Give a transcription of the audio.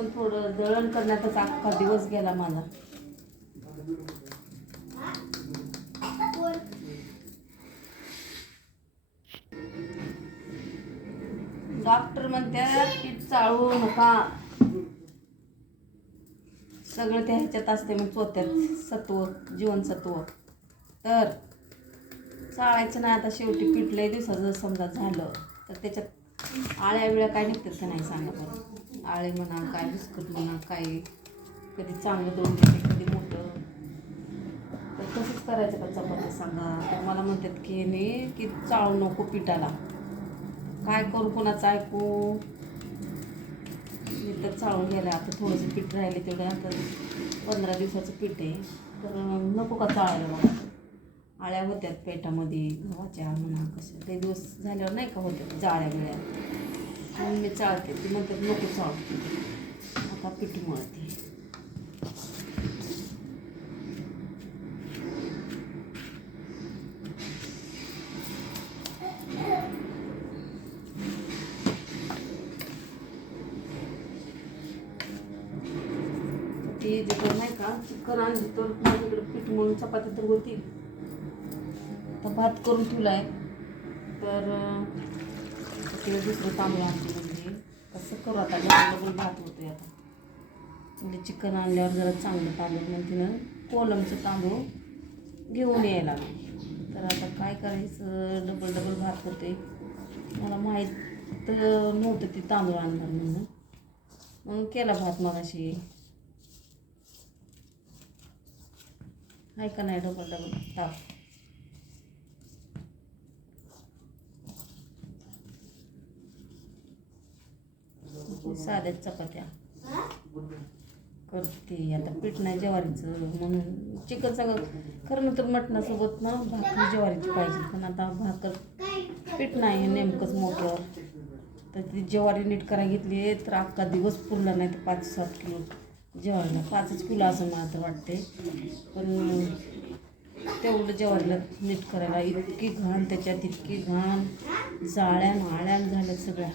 पण थोडं दळण करण्यातच अख्खा दिवस गेला माझा डॉक्टर म्हणतात पीठ चाळू नका. सगळं त्या ह्याच्यात असते मग चोत्यात सत्व जीवनसत्व तर चाळायचं नाही आता शेवटी पीठ लय दिवसाचं जर समजा झालं तर त्याच्यात आळ्या वेळा काय निघतात का नाही सांगा बरं? आळे म्हणा काय बिस्कुट म्हणा काय कधी चांगलं दोन घेते कधी मोठं. तर तसंच करायचं का चपाती सांगा? तर मला म्हणतात की नाही की चाळू नको पिठाला. काय करू कोणाचं ऐकू? मी तर चाळून गेलं. आता थोडंसं पीठ राहिले तेवढं. आता पंधरा दिवसाचं पीठ आहे. तर नको का चाळायला बघा आळ्या होत्यात पेटामध्ये गव्हाच्या म्हणा कसं ते दिवस झाल्यावर नाही का होत्या जाळ्या बिळ्या? म्हणून मी चाळते ती म्हणतात नको चाळते आता पीठ मळते. ती जिकडं नाही का चिकन आणली तर माझ्याकडे पीठ चपाती तर होतील तर भात करून ठेवला आहे तर ते दुसरं तांदूळ आणते म्हणजे. कसं करू आता डबल डबल भात होतोय आता. म्हणजे चिकन आणल्यावर जरा चांगलं तांदूळ म्हणून तिनं कोलमचं तांदूळ घेऊन यायला लागले. तर आता काय करायचं? डबल डबल भात होते मला माहीत नव्हतं ते तांदूळ आणणार म्हणून. म्हणून केला भात मगाशी. आहे का नाही? डबल डबल ताप साध्या चपात्या. करते आता पीठ नाही ज्वारीचं म्हणून चिकन सगळं खरं नंतर मटणासोबत ना भाकर ज्वारीची पाहिजे पण आता भाकर पीठ नाही नेमकंच मोठं. तर ती ज्वारी नीट करायला घेतली तर अख्खा दिवस पुरला नाही तर पाच सात किलो ज्वारीला. पाचच किलो असं मला तर वाटते पण तेवढं ज्वारीला नीट करायला इतकी घाण त्याच्यात इतकी घाण जाळ्या माळ्या झाल्या सगळ्या